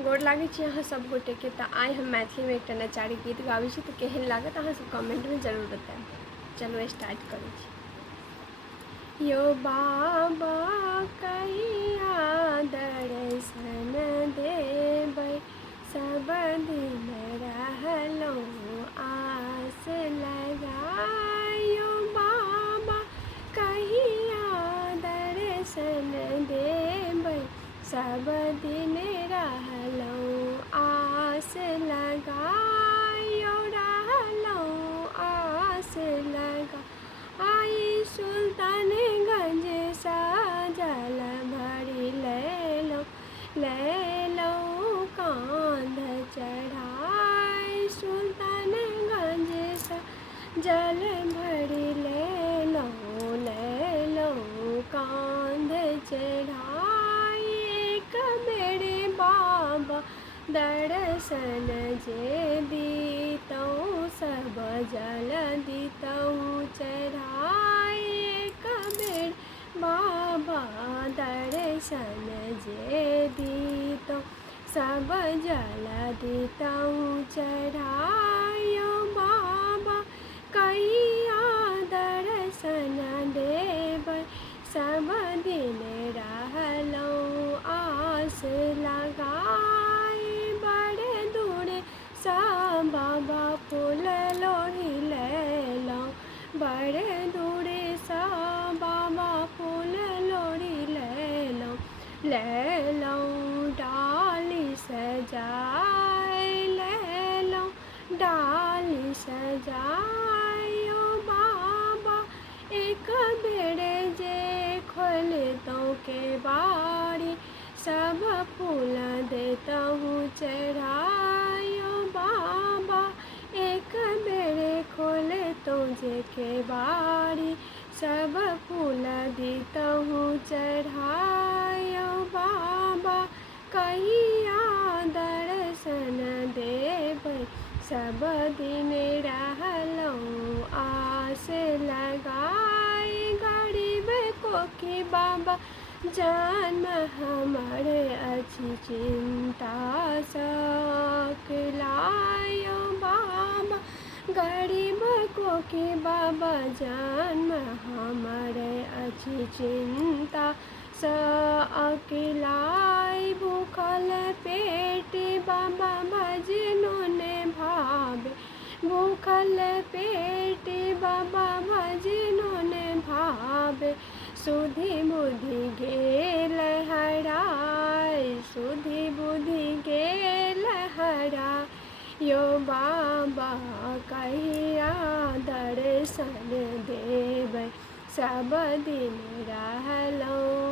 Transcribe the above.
गोर लागे छी अहाँ सब गोटे के। तो आइ हम मैथिली में एक नचारी गीत गाबै छी, तो केहन लागत अहाँ सब कमेंट में जरूर बताएं। चलो स्टार्ट करै छी। यो बाबा कहिया दर्शन देबै, सब दिन रहलहुँ आस लगायो। बाबा कहिया दर्शन देबै, सब दिन रहलहुँ आस लगायो। रहलहुँ आस लगा आई सुल्तानगंज सजल भरी लेलहुँ कांध चढ़ाई। सुल्तानगंज सजल भरी लेलहुँ कांध चढ़ाई। एक बेर बाबा दर्शन जे दीतहुँ, सब जल दीतहुँ चढ़ाई। एक बेर बाबा दर्शन जे दीतहुँ, सब जल दीतहुँ चढ़ाई। बाबा कहिया दर्शन देबै, सब दिन रहलहुँ आस लगाई। बड़े दूर सा बाबा फूल लोढ़ी लेलहुँ, बड़े दूर सा बाबा फूल लोढ़ी लेलहुँ डाली सजाई। लेलहुँ डाली सजाई। बाबा एक बेर जे खोलतहुँ केवाड़ी, सब फूल देतहुँ चढ़ाई। बाबा एक बेर खोलतहुँ जे केवाड़ी, सब फूल देतहुँ चढ़ाई। बाबा कहिया दर्शन देबै, सब दिन रहलहुँ आस लगाई। गरीब कोखी बाबा जन्म हमर अछि, चिंता सकलाय। बाबा गरीब कोखी बाबा जन्म हमर अछि, चिंता सकलाय। भूखल पेट बाबा भजनो ने भावे, भूखल पेट बाबा भजनो ने भावे। सुधि बुद्धि गेल हराय, सुधि बुद्धि गेल हराय। यो बाबा कहिया दर्शन देबै, सब दिन रहलहुँ